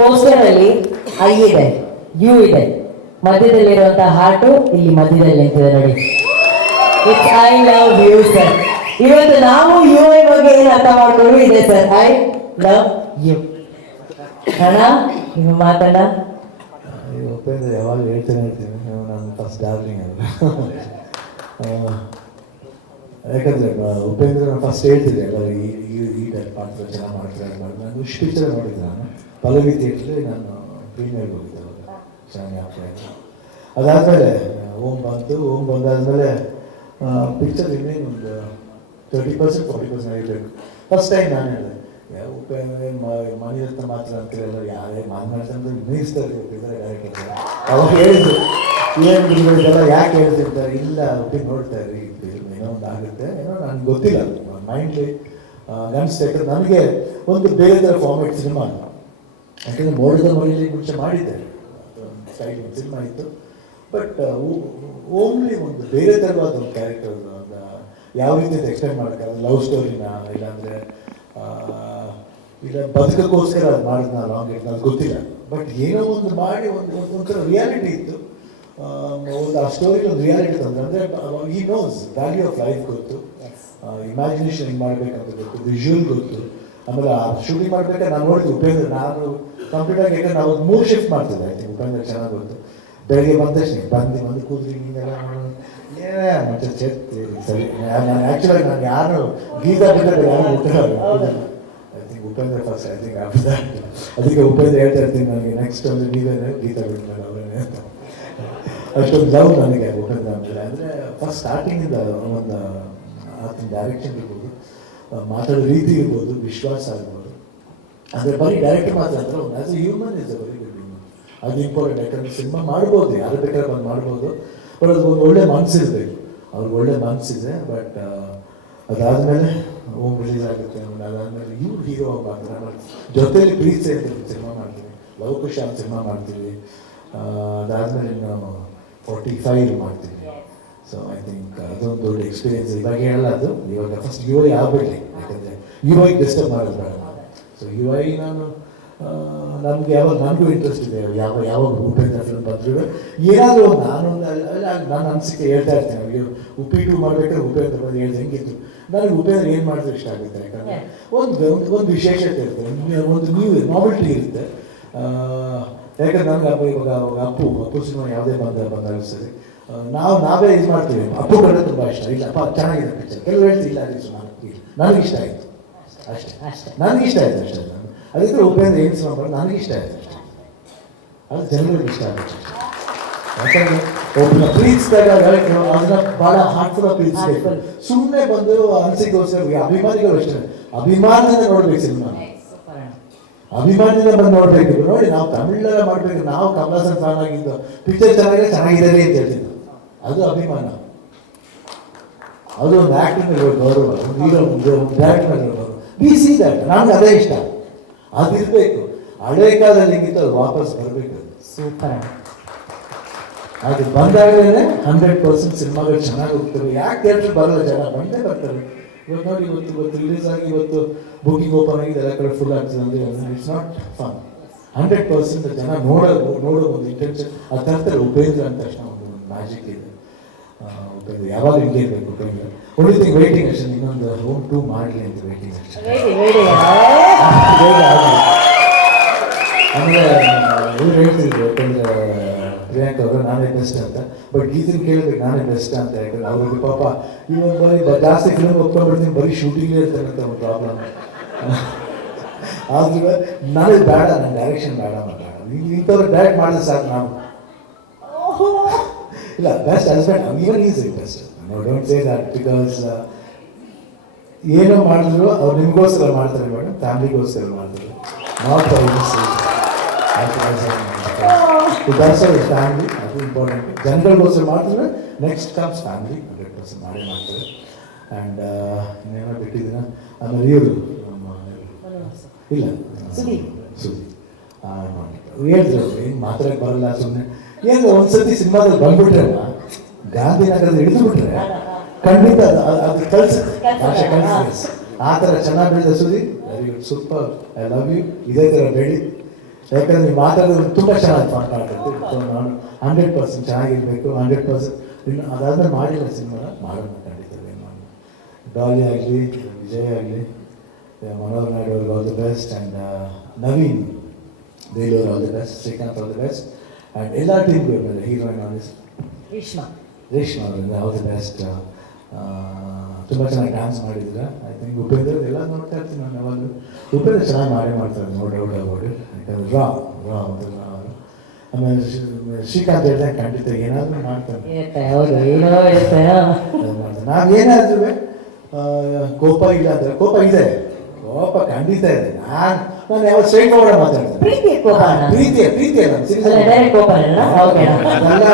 Poster ಅಲ್ಲಿ I ಇದೆ, you ಇದೆ, ಮಧ್ಯದಲ್ಲಿರುವಂತಹ ಹಾರ್ಟು ಇಲ್ಲಿ ಮಧ್ಯದಲ್ಲಿ ನಿಂತಿದೆ ನೋಡಿ. It's I love you sir. ಇವತ್ತು ನಾವು ಯು ಐ ಬಗ್ಗೆ ಏನು ಅರ್ಥ ಮಾಡ್ಕೊಂಡು ಇದೆ ಸರ್. ಐ ಲವ್ ಯು ಅಣ್ಣ, ನೀವು ಮಾತಣ್ಣ. ಉಪೇಂದ್ರ ಯಾವಾಗ ಹೇಳ್ತೇನೆ ಹೇಳ್ತೀನಿ, ನಾನು ಫಸ್ಟ್ ಡಾರ್ಲಿಂಗ್ ಅಲ್ಲ. ಯಾಕಂದರೆ ಉಪೇಂದ್ರ ಫಸ್ಟ್ ಹೇಳ್ತಿದ್ದೆ ಎಲ್ಲ ಈ ಟೈಪ್ ಪಾತ್ರ ಚೆನ್ನಾಗಿ ಮಾಡ್ತಾರೆ ನಾನು ಇಷ್ಟು ಪಿಕ್ಚರ್ ನೋಡಿದ್ದೆ. ನಾನು ಪಲ್ಲವಿ ಥಿಯೇಟ್ರಲ್ಲಿ ನಾನು ಪ್ರೀಮಿಯರ್ಗೆ ಹೋಗಿದ್ದೆ ಅವಾಗ, ಚೆನ್ನಾಗಿ ಆಗ್ತಾ ಇತ್ತು. ಅದಾದಮೇಲೆ ಓಮ್ ಬಂದಾದಮೇಲೆ ಪಿಕ್ಚರ್ ಇನ್ನೇನು ಒಂದು 30% 40% ಆಗಿರಬೇಕು. ಫಸ್ಟ್ ಟೈಮ್ ನಾನು ಹೇಳಿದೆ, ಯಾವ ಉಪೇಂದ್ರ ಮಣಿರತ್ನ ಮಾತ್ರ ಅಂತಿರಲ್ಲ, ಯಾರೇ ಮಾತನಾಡ್ತಾರೆ ಮೀರಿಸ್ತಾರೆ ಉಪೇಂದ್ರ ಡೈರೆಕ್ಟರ್. ಅವಾಗ ಹೇಳಿದ್ರು ಏನು ಇದೆಲ್ಲ ಯಾಕೆ ಹೇಳ್ತಿರ್ತಾರೆ, ಇಲ್ಲ ಉಪೇಂದ್ರ ನೋಡ್ತಾ ಇರಿ ಫಿಲ್ಮ್ ಏನೋ ಒಂದು ಆಗುತ್ತೆ, ಏನೋ ನನಗೆ ಗೊತ್ತಿಲ್ಲ ಮೈಂಡ್ಲಿ ಅನಿಸ್ತಾ. ನನಗೆ ಒಂದು ಬೇರೆ ಥರ ಫಾರ್ಮೇಟ್ ಸಿನಿಮಾ ಅಲ್ಲ, ಯಾಕಂದರೆ ಮೋಡದ ಮನೆಯಲ್ಲಿ ಮುಂಚೆ ಮಾಡಿದ್ದೆ, ಸೈಡ್ ಸಿನಿಮಾ ಇತ್ತು. ಬಟ್ ಓನ್ಲಿ ಒಂದು ಬೇರೆ ಥರವಾದ ಒಂದು ಕ್ಯಾರೆಕ್ಟರ್, ಒಂದು ಯಾವ ರೀತಿ ಎಕ್ಸ್ಪ್ಲೇನ್ ಮಾಡೋಕ್ಕಾಗಲ್ಲ, ಲವ್ ಸ್ಟೋರಿನ ಇಲ್ಲಾಂದರೆ ಇಲ್ಲ ಬದುಕೋಸ್ಕರ ಅದು ಮಾಡಿದ್ನ ಲಾಂಗ್ ಇಟ್ಟು ಅದು ಗೊತ್ತಿಲ್ಲ. ಬಟ್ ಏನೋ ಒಂದು ಮಾಡಿ ಒಂಥರ ರಿಯಾಲಿಟಿ ಇತ್ತು. ಒಂದು ಆ ಸ್ಟೋರಿಗೆ ಒಂದು ರಿಯಾಲಿಟಿ ತಂದ್ರೆ ಅಂದರೆ ಈ ನೋಸ್ ವ್ಯಾಲ್ಯೂ ಆಫ್ ಲೈಫ್ ಗೊತ್ತು, ಇಮ್ಯಾಜಿನೇಷನ್ ಹಿಂಗೆ ಮಾಡಬೇಕಂತ ಗೊತ್ತು, ವಿಜುವಲ್ ಗೊತ್ತು. ಆಮೇಲೆ ಆ ಶೂಟಿಂಗ್ ಮಾಡಬೇಕಾದ್ರೆ ನಾನು ನೋಡಿದ್ದು ಉಪೇಂದ್ರ, ನಾನು ಕಂಪ್ಲೀಟಾಗಿ ಯಾಕಂದ್ರೆ ನಾವು 3 ಶಿಫ್ಟ್ ಮಾಡ್ತಿದ್ದೆ. ಐ ಥಿಂಕ್ ಉಪೇಂದ್ರ ಚೆನ್ನಾಗಿ ಗೊತ್ತು. ಬೆಳಗ್ಗೆ ಬಂದ ತಕ್ಷಣ ಬಂದು ಕೂದ್ರಿ ನೀನೆಲ್ಲ ಏನೇ ಮತ್ತೆ ಸರಿ. ನಾನು ಆ್ಯಕ್ಚುಲಾಗಿ ನಾನು ಯಾರು ಗೀತಾ ಬಿಟ್ಟರೆ ಯಾರು ಉತ್ತರ I think Upendra first. I think after ಅದಕ್ಕೆ ಉಪೇಂದ್ರ ಹೇಳ್ತಾ ಇರ್ತೀನಿ ನನಗೆ ನೆಕ್ಸ್ಟ್ ಒಂದು ನೀವೇನೆ ಗೀತಾ ಬಿಟ್ಟರೆ ಅವರೇನೆ ಅಂತ. ಅಷ್ಟೊಂದು ಲವ್ ನನಗೆ ಉಪೇಂದ್ರ ಅಂದರೆ. ಅಂದರೆ ಫಸ್ಟ್ ಸ್ಟಾರ್ಟಿಂಗಿಂದ ಒಂದು ಆತನ ಡೈರೆಕ್ಷನ್ ಇರ್ಬೋದು, ಮಾತಾಡೋ ರೀತಿ ಇರ್ಬೋದು, ವಿಶ್ವಾಸ ಆಗ್ಬೋದು. ಅಂದರೆ ಬರೀ ಡೈರೆಕ್ಟರ್ ಮಾತ್ರ ಅಂದರೆ ಒಂದು as A human is a very good human. ಅದು ಇಂಪಾರ್ಟೆಂಟ್. ಯಾಕಂದರೆ ಸಿನಿಮಾ ಮಾಡ್ಬೋದು, ಯಾರು ಬೇಕಾದ್ರೆ ಬಂದು ಮಾಡ್ಬೋದು, ಬಟ್ ಅದು ಒಂದು ಒಳ್ಳೆ ಮನಸ್ಸಿರಬೇಕು, ಅವ್ರಿಗೆ ಒಳ್ಳೆ ಮನಸ್ಸಿದೆ. ಬಟ್ ಅದಾದಮೇಲೆ ಓಮ್ ರಿಲೀಸ್ ಆಗುತ್ತೆ, ಅದಾದಮೇಲೆ ಇವ್ರು ಹೀರೋ ಆಗ್ತಾರೆ, ಜೊತೆಯಲ್ಲಿ ಪ್ರೀತಿ ಅಂತ ಸಿನಿಮಾ ಮಾಡ್ತೀವಿ, ಲವಕುಶ ಅಂತ ಸಿನಿಮಾ ಮಾಡ್ತೀವಿ. ಅದಾದಮೇಲೆ ಇನ್ನು 45 ಮಾಡ್ತೀವಿ. ಸೊ ಐ ಥಿಂಕ್ ಅದೊಂದು ದೊಡ್ಡ ಎಕ್ಸ್ಪೀರಿಯನ್ಸ್. ಇವಾಗ ಹೇಳಲ್ಲ, ಅದು ಇವಾಗ ಫಸ್ಟ್ ಯು ಐ ಆಗಬೇಕು, ಯಾಕಂದರೆ ಯು ಐ ಡಿಸ್ಟರ್ಬ್ ಮಾಡೋದು ಬೇಡ ನಾನು. ಸೊ ಯು ಐ ನಾನು ನಮಗೆ ಯಾವಾಗ ನನಗೂ ಇಂಟ್ರೆಸ್ಟ್ ಇದೆ, ಯಾವಾಗ ಉಪೇಂದ್ರ ಫಿಲ್ಮ್ ಬಂದರೂ ಏನಾದರೂ ನಾನೊಂದು ನನ್ನ ಅನಿಸಿಕೆ ಹೇಳ್ತಾ ಇರ್ತೀನಿ. ಅವ್ರಿಗೆ ಉಪ್ಪಿಟ್ಟು ಮಾಡಬೇಕಾದ್ರೆ ಉಪೇಂದ್ರ ಬಂದು ಹೇಳ್ದು ಹೆಂಗಿತ್ತು, ನನಗೆ ಉಪೇಂದ್ರ ಏನು ಮಾಡಿದ್ರೆ ಇಷ್ಟ ಆಗುತ್ತೆ. ಯಾಕಂದರೆ ಒಂದು ವಿಶೇಷತೆ ಇರುತ್ತೆ, ಒಂದು ನ್ಯೂ ನಾವೆಲ್ಟಿ ಇರುತ್ತೆ. ಯಾಕಂದ್ರೆ ನನಗೆ ಇವಾಗ ಅಪ್ಪು ಸಿನಿಮಾ ಯಾವುದೇ ಬಂದಾಗ ಸರಿ ನಾವೇ ಇದು ಮಾಡ್ತೀವಿ. ಅಪ್ಪು ಕಂಡ್ರೆ ತುಂಬ ಇಷ್ಟ, ಇಲ್ಲ ಅಪ್ಪ ಚೆನ್ನಾಗಿದೆ ಪಿಕ್ಚರ್, ಕೆಲವು ಹೇಳ್ತೀವಿ ಇಲ್ಲ ಅದು ನನಗೆ ಇಷ್ಟ ಆಯಿತು ಅಷ್ಟೇ, ನನಗೆ ಇಷ್ಟ ಆಯಿತು ಅಷ್ಟೇ. ನಾನು ಅದಕ್ಕೆ ಉಪೇಂದ್ರ ಏನು ಸಿನಿಮಾ ಬರೋದು ನನಗೆ ಇಷ್ಟ ಆಯಿತು ಅಷ್ಟೇ, ಅದು ಜನಗಳಿಗೆ ಇಷ್ಟ ಆಗುತ್ತೆ. ಯಾಕಂದರೆ ಒಬ್ಬನ ಪ್ರೀತಿಸಿದಾಗ ಅದನ್ನ ಭಾಳ ಹಾರ್ಟ್ಫುಲ್ ಆಗಿ ಪ್ರೀತಿಸಬೇಕು. ಸುಮ್ಮನೆ ಬಂದು ಅನಿಸಿಕೆಗೋಸ್ಕರ ಅಭಿಮಾನಿಗಳು ಅಷ್ಟೇ, ಅಭಿಮಾನದಿಂದ ನೋಡ್ಬೇಕು ಸಿನಿಮಾ, ಅಭಿಮಾನಿಯಿಂದ ಬಂದು ನೋಡ್ಬೇಕು. ನೋಡಿ ನಾವು ತಮಿಳೆಲ್ಲ ಮಾಡಬೇಕು, ನಾವು ಕಮಲ್ ಹಾಸನ್ ಫ್ಯಾನ್ ಆಗಿದ್ದು, ಪಿಕ್ಚರ್ ಚೆನ್ನಾಗಿದೆ ಅಂತ ಹೇಳ್ತಿದ್ದು, ಅದು ಅಭಿಮಾನ. ಅದು ಒಂದು ಆ್ಯಕ್ಟಿಂಗ್ ಗೌರವ, ಒಂದು ಹೀರೋ ಡೈರೆಕ್ಟರ್ ಗೌರವ. ವಿ ಸಿ ದ್ಯಾಟ್, ನಮ್ಗೆ ಅದೇ ಇಷ್ಟ, ಅದಿರಬೇಕು. ಹಳೆ ಕಾಲದಲ್ಲಿ ಹೆಂಗಿತ್ತು ಅದು ವಾಪಸ್ ಬರಬೇಕು. ಸೂಪರ್. ಅದು ಬಂದಾಗಲೇ 100% ಸಿನಿಮಾಗಳು ಚೆನ್ನಾಗಿ ಹೋಗ್ತವೆ. ಯಾಕೆ ಥಿಯೇಟ್ರ್ ಬರಲ್ಲ ಜನ, ಬಂದೇ ಬರ್ತಾರೆ. ಇವತ್ತು ನೋಡಿ, ಇವತ್ತು ರಿಲೀಸ್ ಆಗಿ ಇವತ್ತು ಬುಕಿಂಗ್ ಓಪನ್ ಆಗಿ ಎಲ್ಲ ಕಡೆ ಫುಲ್ ಆಗ್ತದೆ ಅಂದರೆ ಇಟ್ಸ್ ನಾಟ್ ಫನ್. 100% ಜನ ನೋಡೋ ಒಂದು ಇಂಟೆನ್ಷನ್ ಅದು ತರ್ತಾರೆ. ಉಪೇಂದ್ರ ಅಂತ ತಕ್ಷಣ ಒಂದು ಮ್ಯಾಜಿಕ್ ಇದೆ. ಉಪೇಂದ್ರ ಯಾವಾಗ ಹಿಂಗೆ ಇರಬೇಕು. ಉಪೇಂದ್ರ ಒಳ್ಳೆ ಥಿಂಗ್ ವೇಟಿಂಗ್ ಅಷ್ಟೇ, ಇನ್ನೊಂದು ಹೋಮ್ 2 ಮಾಡಲಿ ಅಂತ ವೇಟಿಂಗ್ ಅಷ್ಟೇ. ಆಮೇಲೆ ಇವ್ರು ಹೇಳ್ತಿದ್ರು ಉಪೇಂದ್ರ ಪ್ರಿಯಾಂಕ್ ಅವರು ನಾನೇ ಬೆಸ್ಟ್ ಅಂತ. ಬಟ್ ಗೀತನ್ ಕೇಳಬೇಕು ನಾನೇ ಬೆಸ್ಟ್ ಅಂತ. ಯಾಕಂದ್ರೆ ಅವ್ರಿಗೆ ಪಾಪ ಇವಾಗ ಬರೀ ಜಾಸ್ತಿ ಫಿಲ್ಮ್ ಒಪ್ಕೊಂಡ್ಬಿಡ್ತೀನಿ, ಬರೀ ಶೂಟಿಂಗೇ ಇರ್ತಾರಂತ ಒಂದು ಪ್ರಾಬ್ಲಮ್. ಆದ್ರೆ ನನಗೆ ಬೇಡ, ನನ್ನ ಡೈರೆಕ್ಷನ್ ಬೇಡ ಇಂಥವ್ರು ಡೈರೆಕ್ಟ್ ಮಾಡಿದ್ರೆ ಸಾಕು. ನಾವು ಇಲ್ಲ best husband even is best. Don't say that because ಏನೋ ಮಾಡಿದ್ರು ಅವ್ರು ನಿಮಗೋಸ್ಕರ ಮಾಡ್ತಾರೆ ಮೇಡಮ್, ಫ್ಯಾಮಿಲಿಗೋಸ್ಕರ ಮಾಡ್ತಾರೆ. ನಾಟ್ ಫ್ಯಾಮಿಲಿ, ಅದು ಇಂಪಾರ್ಟೆಂಟ್. ಜನಗಳಿಗೋಸ್ಕರ ಮಾಡಿದ್ರೆ ನೆಕ್ಸ್ಟ್ ಕಮ್ಸ್ ಫ್ಯಾಮಿಲಿ, 100% ಮಾಡೇ ಮಾಡ್ತಾರೆ. ಆ್ಯಂಡ್ ಇನ್ನೇನೋ ಬಿಟ್ಟಿದ್ದೀನ. ಆಮೇಲೆ ಇವರು ಇಲ್ಲ ಸುದ್ದಿ ಹೇಳಿದ್ರು ಏನು ಮಾತಾಡಕ್ಕೆ ಬರಲ್ಲ, ಸುಮ್ಮನೆ ಏನು ಒಂದ್ಸತಿ ಸಿನಿಮಾದಲ್ಲಿ ಬಂದ್ಬಿಟ್ರಲ್ಲ, ಗಾಂಧಿನಗರದ ಹಿಡಿದು ಬಿಟ್ರೆ ಖಂಡಿತ ಅದು ಕಳಿಸುತ್ತೆ, ಭಾಷೆ ಕಳಿಸುತ್ತೆ. ಆ ಥರ ಚೆನ್ನಾಗಿ ಬೆಳೆದ ಸುದ್ದಿ. Very good, super, I love you. ಇದೇ ಥರ ಬೆಳಿ. ಯಾಕಂದ್ರೆ ನೀವು ಮಾತಾಡೋದು ತುಂಬ ಚೆನ್ನಾಗಿ ಮಾತಾಡ್ತೀವಿ. ಸೊ ನಾನು 100% ಚೆನ್ನಾಗಿರ್ಬೇಕು, 100% ಇನ್ನು ಅದಾದ್ಮೇಲೆ ಮಾಡಿಲ್ಲ ಸಿನಿಮಾನ, ಮಾಡೋಣ ಖಂಡಿತ. ಡಾಲಿ ಆಗಲಿ, ವಿಜಯ್ ಆಗಲಿ, ಮನೋಹರ್ ನಾಯ್ಡು ಅವ್ರಿಗೆ all the best, and Naveen Delur all the best, Srikanth all the best, and ಎಲ್ಲ ಟೀಮ್ಗೂ ಹೀರೋಯಿನ್ ರೇಷ್ಮಾ ರೇಷ್ಮಾ ಅವರಿಂದ ಆಲ್ ದಿ ಬೆಸ್ಟ್. ತುಂಬ ಚೆನ್ನಾಗಿ ಡ್ಯಾನ್ಸ್ ಮಾಡಿದ್ದೀರಾ. ಐ ಥಿಂಕ್ ಉಪೇಂದ್ರ ಎಲ್ಲ ನೋಡ್ತಾ ಇರ್ತೀನಿ ನಾನು ಯಾವಾಗಲೂ. ಉಪೇಂದ್ರ ಚೆನ್ನಾಗಿ ಮಾಡ್ತಾರೆ, ನೋ ಡೌಟ್ ಅಬೌಟ್ ಇಟ್. ಯಾಕಂದ್ರೆ ರಾ ಅವರು. ಆಮೇಲೆ ಶ್ರೀಕಾಂತ್ ಹೇಳಿದ್ರೆ ಖಂಡಿತ ಏನಾದರೂ ಮಾಡ್ತಾರೆ. ಇರುತ್ತೆ, ಹೌದು, ಏನೋ ಇರುತ್ತೆ. ನಾವೇನಾದ್ರೂ ಕೋಪ ಇಲ್ಲ ಅಂದರೆ, ಕೋಪ ಇದೆ, ಕೋಪ ಖಂಡಿತ ಇದೆ. ನಾನು ಯಾವ ಸ್ಟ್ರೈಟ್ ಫಾರ್ವರ್ಡ್ ಮಾತಾಡ್ತೀನಿ. ಪ್ರೀತಿ ಕೋಪ ಪ್ರೀತಿ ಅಲ್ಲ, ಡೈರೆಕ್ಟ್ ಕೋಪ ಅಲ್ಲ. ಓಕೆ, ಅದೆಲ್ಲ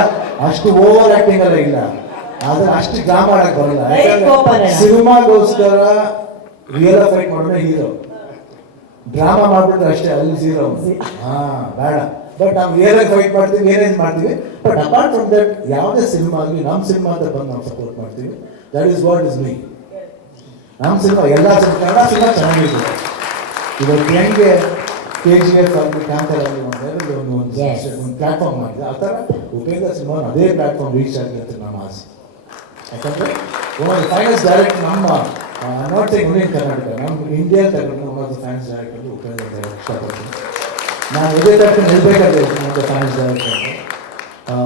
ಅಷ್ಟು ಓವರ್ ಆಕ್ಟಿಂಗ್ ಎಲ್ಲ ಇಲ್ಲ, ಆದ್ರೆ ಅಷ್ಟು ಡ್ರಾಮಾ ಮಾಡಕ್ ಬರಲ್ಲ. ಸಿನಿಮಾಗೋಸ್ಕರ ರಿಯಲ್ ಫೈಟ್ ಮಾಡೋಣ ಹೀರೋ, ಡ್ರಾಮಾ ಮಾಡ್ಬಿಟ್ರೆ ಅಷ್ಟೇ ಅಲ್ಲಿ ಝೀರೋ. ಬೇಡ. ಬಟ್ ನಾವು ರಿಯಲ್ ಫೈಟ್ ಮಾಡ್ತೀವಿ, ಏನೇನು ಮಾಡ್ತೀವಿ. ಬಟ್ ಅಪಾರ್ಟ್ ಫ್ರಮ್ ದಟ್ ಯಾವುದೇ ಸಿನಿಮಾ ಆಗಲಿ ನಮ್ಮ ಸಿನಿಮಾ ಅಂತ ಬಂದು ನಾವು ಸಪೋರ್ಟ್ ಮಾಡ್ತೀವಿ. That is what is me. ನಮ್ಮ ಸಿನಿಮಾ ಎಲ್ಲ ಕನ್ನಡ ಸಿನಿಮಾ ಚೆನ್ನಾಗಿದೆ. ಇವತ್ತು ಹೆಂಗೆ KGF ಆಗಲಿ, ಕಾಂತಾರ ಆಗಲಿ ಒಂದು ಪ್ಲಾಟ್ಫಾರ್ಮ್ ಮಾಡಿದೆ, ಆ ಥರ ಉಪೇಂದ್ರ ಸಿನಿಮಾ ಅದೇ ಪ್ಲಾಟ್ಫಾರ್ಮ್ ರೀಚ್ ಆಗಲಿ ಅಂತ ನಮ್ಮ ಆಸೆ. ಯಾಕಂದರೆ ಫೈನಾನ್ಸ್ ಡೈರೆಕ್ಟ್ ನಮ್ಮ not saying only in Karnataka, ನಮ್ಮ ಇಂಡಿಯಾ ತಗೊಂಡು one of the finance director Upendra direct ಇಷ್ಟಪಡ್ತೀನಿ. ನಾನು ಇದೇ ತಕ್ಕ ನಿಲ್ಬೇಕಾದ್ರೆ ನಮ್ಮ finance director.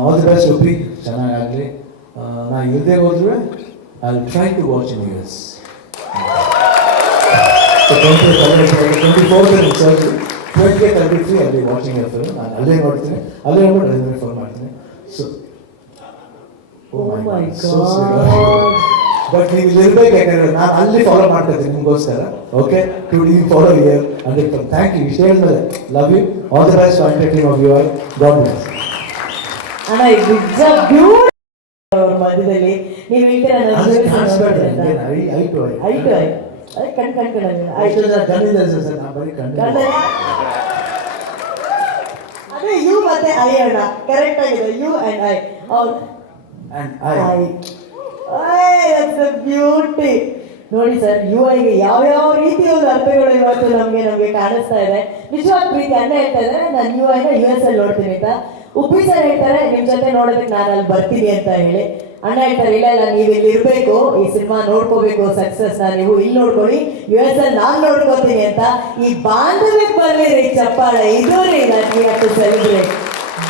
All the best Uppi, ಚೆನ್ನಾಗಾಗಲಿ. ನಾನು ಇಲ್ಲದೆ ಹೋದ್ರೆ I will try to watch in US. 2033 ಅಲ್ಲಿ ವಾಚಿಂಗ್ ಇರ್ತದೆ. ನಾನು ಅಲ್ಲೇ ನೋಡ್ತೀನಿ, ಅಲ್ಲೇ ನೋಡ್ಬಿಟ್ಟು ರೆಸ್ಯೂಮೆ ಫೋನ್ ಮಾಡ್ತೀನಿ. ಸೊ ಬಟ್ ನೀವು ಇರ್ಬೇಕು, ಯಾಕಂದ್ರೆ ನಾನು ಅಲ್ಲಿ ಫಾಲೋ ಮಾಡ್ತಾ ಇದ್ದೀನಿ ನಿಮಗೋಸ್ಕರ. Okay, to the follow year 100%. Thank you. ಇಷ್ಟ ಹೇಳಿದ್ರೆ love you, all the best for team of your. God bless. ಅಣ್ಣ, ಇಟ್ಸ್ ಅ ಬ್ಯೂಟಿಫುಲ್. ಅವ್ರ ಮಧ್ಯದಲ್ಲಿ ನೀವು ಹೇಳ್ತೀರಾ ಅದೇ ಯು ಮತ್ತೆ ಐ ಅಣ್ಣ, ಕರೆಕ್ಟ್ ಆಗಿದೆ. You and I. ಬ್ಯೂಟಿ ನೋಡಿ ಸರ್, ಯು ಐಗೆ ಯಾವ್ಯಾವ ರೀತಿ ಒಂದು ಅರ್ಥಗಳು ಇವತ್ತು ನಮಗೆ ಕಾಣಿಸ್ತಾ ಇದೆ. ನಿಜವಾದ ಪ್ರೀತಿ. ಅಣ್ಣ ಹೇಳ್ತಾ ಇದ್ದಾರೆ ನಾನು ಯು ಐನ US ಅಲ್ಲಿ ನೋಡ್ತೀನಿ ಅಂತ. ಉಪ್ಪಿ ಸರ್ ಹೇಳ್ತಾರೆ ನಿಮ್ಮ ಜೊತೆ ನೋಡೋದಕ್ಕೆ ನಾನು ಅಲ್ಲಿ ಬರ್ತೀನಿ ಅಂತ ಹೇಳಿ. ಅಣ್ಣ ಹೇಳ್ತಾರೆ ಇಲ್ಲ ಇಲ್ಲ, ನೀವು ಇಲ್ಲಿ ಇರಬೇಕು, ಈ ಸಿನಿಮಾ ನೋಡ್ಕೋಬೇಕು, ಸಕ್ಸಸ್ನ ನೀವು ಇಲ್ಲಿ ನೋಡ್ಕೊಳ್ಳಿ, US ಅಲ್ಲಿ ನಾನು ನೋಡ್ಕೋತೀನಿ ಅಂತ. ಈ ಬಾಂಧವ್ಯಕ್ಕೆ ಬರಲಿ ಚಪ್ಪಾಳೆ, ಇದು ರೀ ನಾನು ಸೆಲೆಬ್ರೇಟ್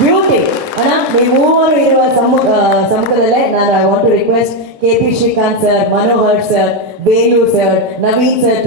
ಬ್ಯೂಟಿ. ಅಣ್ಣ, ನೀವು ಮೂವರು ಇರುವ ಸಮ್ಮುಖದಲ್ಲೇ ನಾನು I want to request KP Srikanth sir, Manohar sir, Belur sir, Naveen sir